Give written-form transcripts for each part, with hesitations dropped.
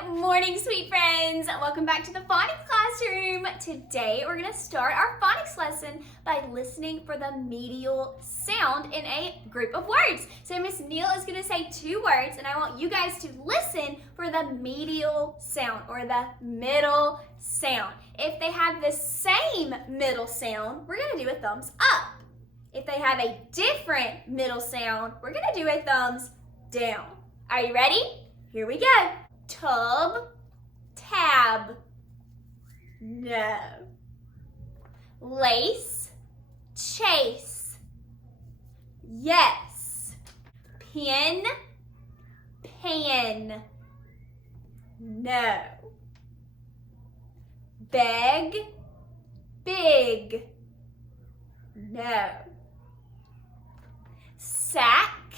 Good morning, sweet friends. Welcome back to the phonics classroom. Today, we're gonna start our phonics lesson by listening for the medial sound in a group of words. So Miss Neal is gonna say two words, and I want you guys to listen for the medial sound or the middle sound. If they have the same middle sound, we're gonna do a thumbs up. If they have a different middle sound, we're gonna do a thumbs down. Are you ready? Here we go. Tub, tab, no. Lace, chase, yes. Pin, pan, no. Beg, big, no. Sack,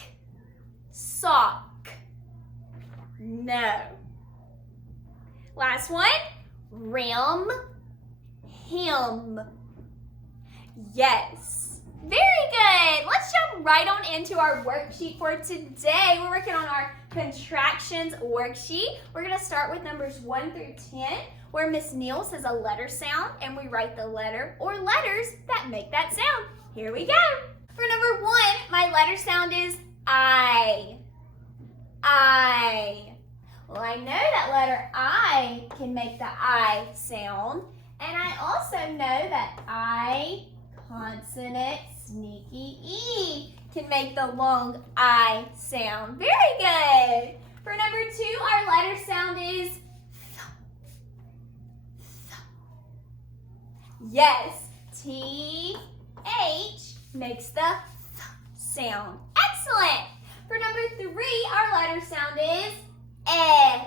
sock, no. Last one, rim, him, yes. Very good. Let's jump right on into our worksheet for today. We're working on our contractions worksheet. We're going to start with numbers 1 through 10, where Miss Neal says a letter sound, and we write the letter or letters that make that sound. Here we go. For number 1, my letter sound is I. Well, I know that letter I can make the I sound, and I also know that I, consonant, sneaky E, can make the long I sound. Very good. For number 2, our letter sound is th. Yes, T-H makes the th sound. Excellent. For number 3, our letter sound is eh.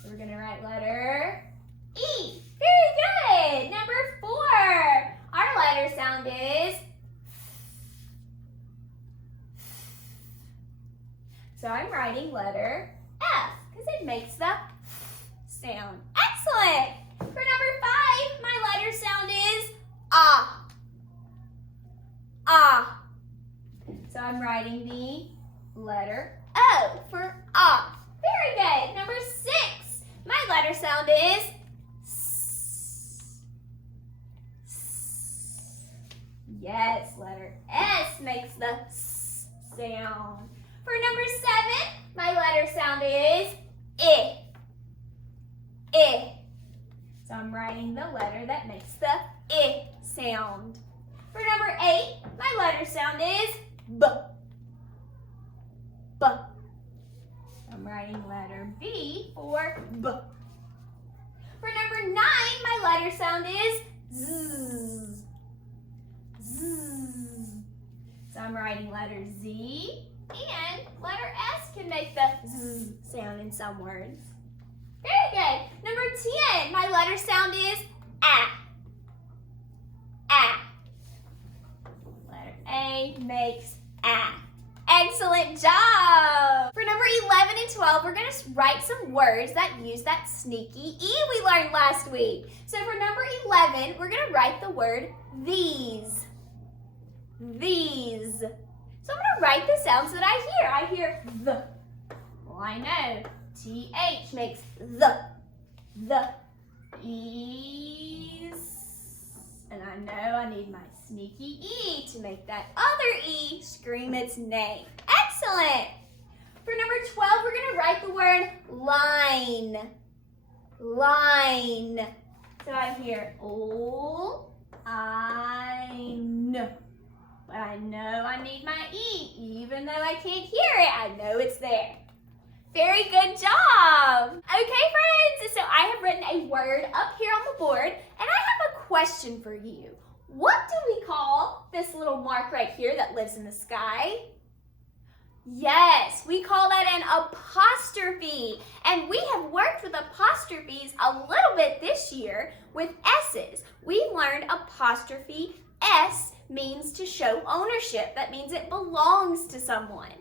So we're going to write letter E. Very good. Number 4, our letter sound is so I'm writing letter F because it makes the sound. Excellent. For number 5, my letter sound is ah. Ah. So I'm writing the letter O for ah. Very good. Number 6, my letter sound is S. Yes, letter S makes the S sound. For number 7, my letter sound is I. I. So I'm writing the letter that makes the I sound. For number 8, my letter sound is B. B. I'm writing letter B for B. For number 9, my letter sound is Z. Z. So I'm writing letter Z, and letter S can make the Z sound in some words. Very good. Number 10, my letter sound is A. A. Letter A makes A. Excellent job! For number 11 and 12, we're going to write some words that use that sneaky E we learned last week. So for number 11, we're going to write the word these. These. So I'm going to write the sounds that I hear. I hear the. Well, I know. TH makes the. E's. And I know I need my sneaky E to make that other E scream its name. Excellent! For number 12, we're going to write the word line. Line. So I hear O, I, N. But I know I need my E. Even though I can't hear it, I know it's there. Very good job! Okay, friends, so I have written a word up here on the board, and I have a question for you. What do we call this little mark right here that lives in the sky? Yes, we call that an apostrophe, and we have worked with apostrophes a little bit this year with S's. We learned apostrophe S means to show ownership. That means it belongs to someone.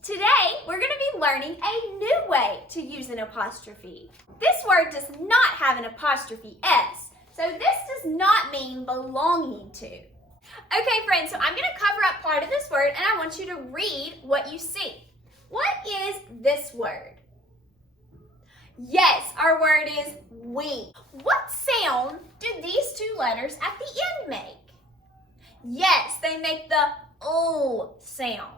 Today, we're going to be learning a new way to use an apostrophe. This word does not have an apostrophe S, so this does not mean belonging to. Okay, friends, so I'm going to cover up part of this word, and I want you to read what you see. What is this word? Yes, our word is we. What sound do these two letters at the end make? Yes, they make the O sound.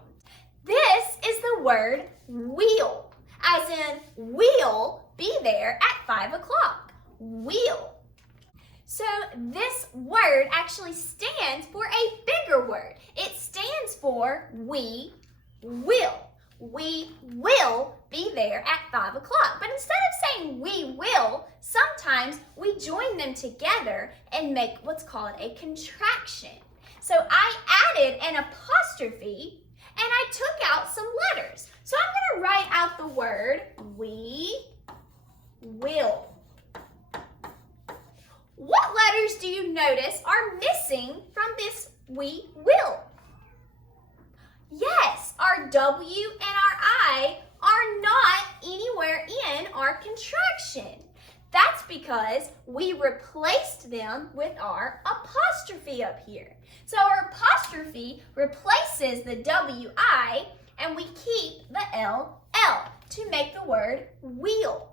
This is the word will, as in we'll be there at 5 o'clock. Will. So this word actually stands for a bigger word. It stands for we will. We will be there at 5 o'clock. But instead of saying we will, sometimes we join them together and make what's called a contraction. So I added an apostrophe and I took out some letters. So I'm going to write out the word we will. What letters do you notice are missing from this we will? Yes, our W and our I are not anywhere in our contraction. That's because we replaced them with our apostrophe up here. So our apostrophe replaces the WI and we keep the LL to make the word wheel.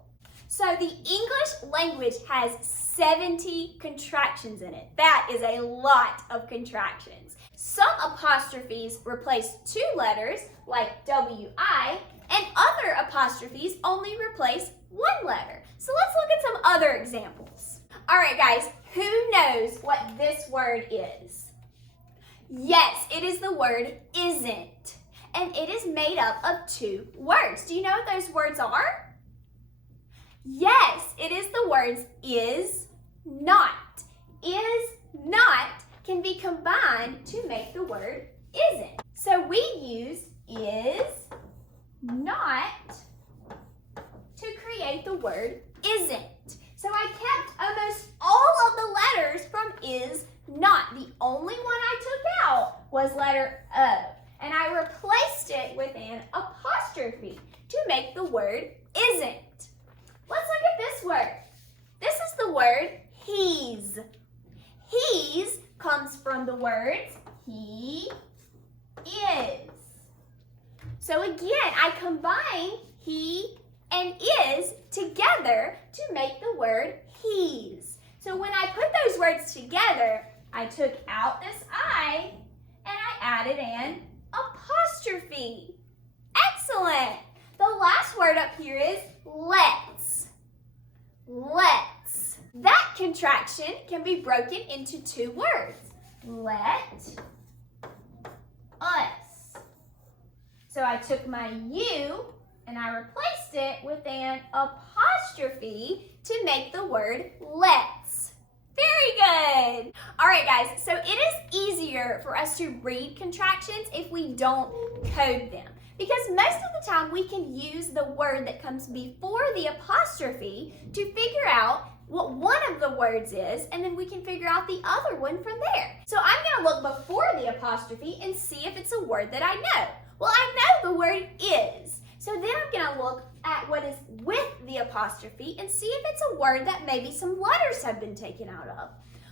So the English language has 70 contractions in it. That is a lot of contractions. Some apostrophes replace two letters, like WI, and other apostrophes only replace one letter. So let's look at some other examples. All right, guys, who knows what this word is? Yes, it is the word isn't, and it is made up of two words. Do you know what those words are? Yes, it is the words is, not. Is, not can be combined to make the word isn't. So we use is, not to create the word isn't. So I kept almost all of the letters from is, not. The only one I took out was letter O, and I replaced it with an apostrophe to make the word isn't. Let's look at this word. This is the word he's. He's comes from the words he is. So again, I combine he and is together to make the word he's. So when I put those words together, I took out this I and I added an apostrophe. Excellent. The last word up here is let's. Let's. That contraction can be broken into two words. Let us. So I took my U and I replaced it with an apostrophe to make the word let's. Very good. All right, guys, so it is easier for us to read contractions if we don't code them. Because most of the time we can use the word that comes before the apostrophe to figure out what one of the words is, and then we can figure out the other one from there. So I'm going to look before the apostrophe and see if it's a word that I know. Well, I know the word is. So then I'm going to look at what is with the apostrophe and see if it's a word that maybe some letters have been taken out of.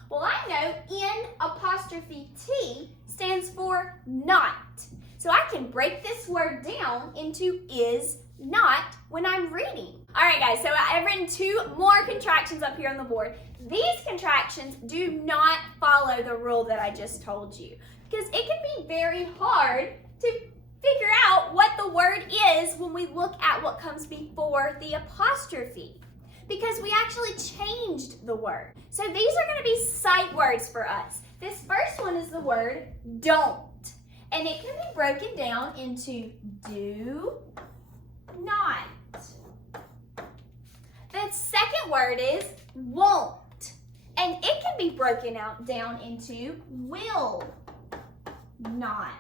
Well, I know N apostrophe T stands for not. So I can break this word down into is not when I'm reading. All right, guys, so I've written two more contractions up here on the board. These contractions do not follow the rule that I just told you because it can be very hard to figure out what the word is when we look at what comes before the apostrophe because we actually changed the word. So these are going to be sight words for us. This first one is the word don't. And it can be broken down into do not. The second word is won't. And it can be broken down into will not.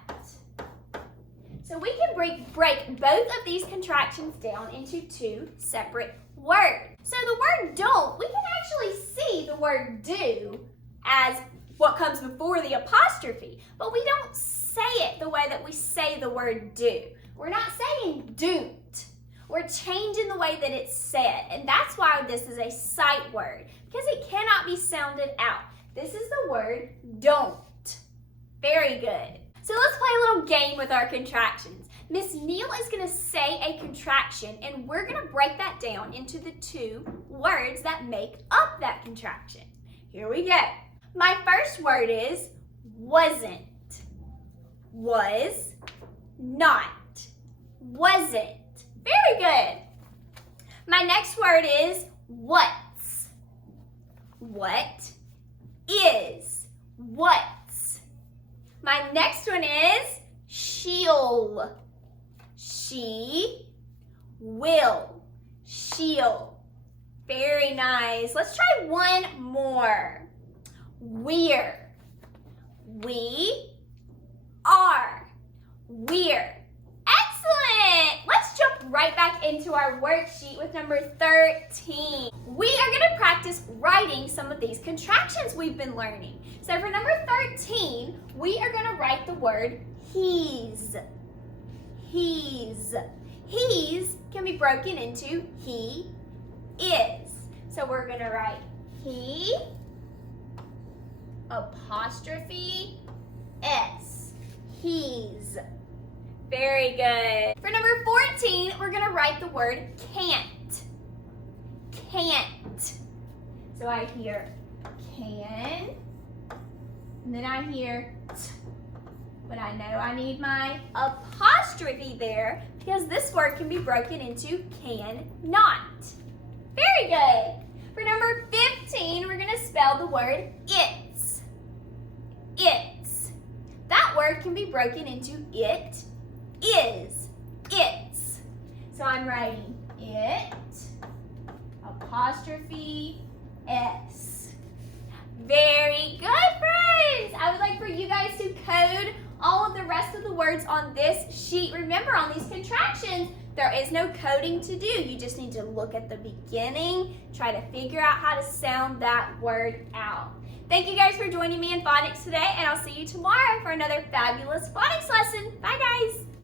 So we can break both of these contractions down into two separate words. So the word don't, we can actually see the word do as what comes before the apostrophe, but we don't say it the way that we say the word do. We're not saying don't. We're changing the way that it's said, and that's why this is a sight word, because it cannot be sounded out. This is the word don't. Very good. So let's play a little game with our contractions. Miss Neal is going to say a contraction, and we're going to break that down into the two words that make up that contraction. Here we go. My first word is wasn't. Was, not. Wasn't. Very good. My next word is what's. What is. What's. My next one is she'll. She will. She'll. Very nice. Let's try one more. We're. We are. We're. Excellent! Let's jump right back into our worksheet with number 13. We are going to practice writing some of these contractions we've been learning. So for number 13, we are going to write the word he's. He's. He's can be broken into he is. So we're going to write he apostrophe s. He's. Very good. For number 14, we're going to write the word can't. Can't. So I hear can, and then I hear t. But I know I need my apostrophe there because this word can be broken into can not. Very good. For number 15, we're going to spell the word it's. It's. That word can be broken into it is. It's. So I'm writing it apostrophe s. Very good, friends. I would like for you guys to code all of the rest of the words on this sheet. Remember, on these contractions, there is no coding to do. You just need to look at the beginning, try to figure out how to sound that word out. Thank you guys for joining me in phonics today, and I'll see you tomorrow for another fabulous phonics lesson. Bye, guys.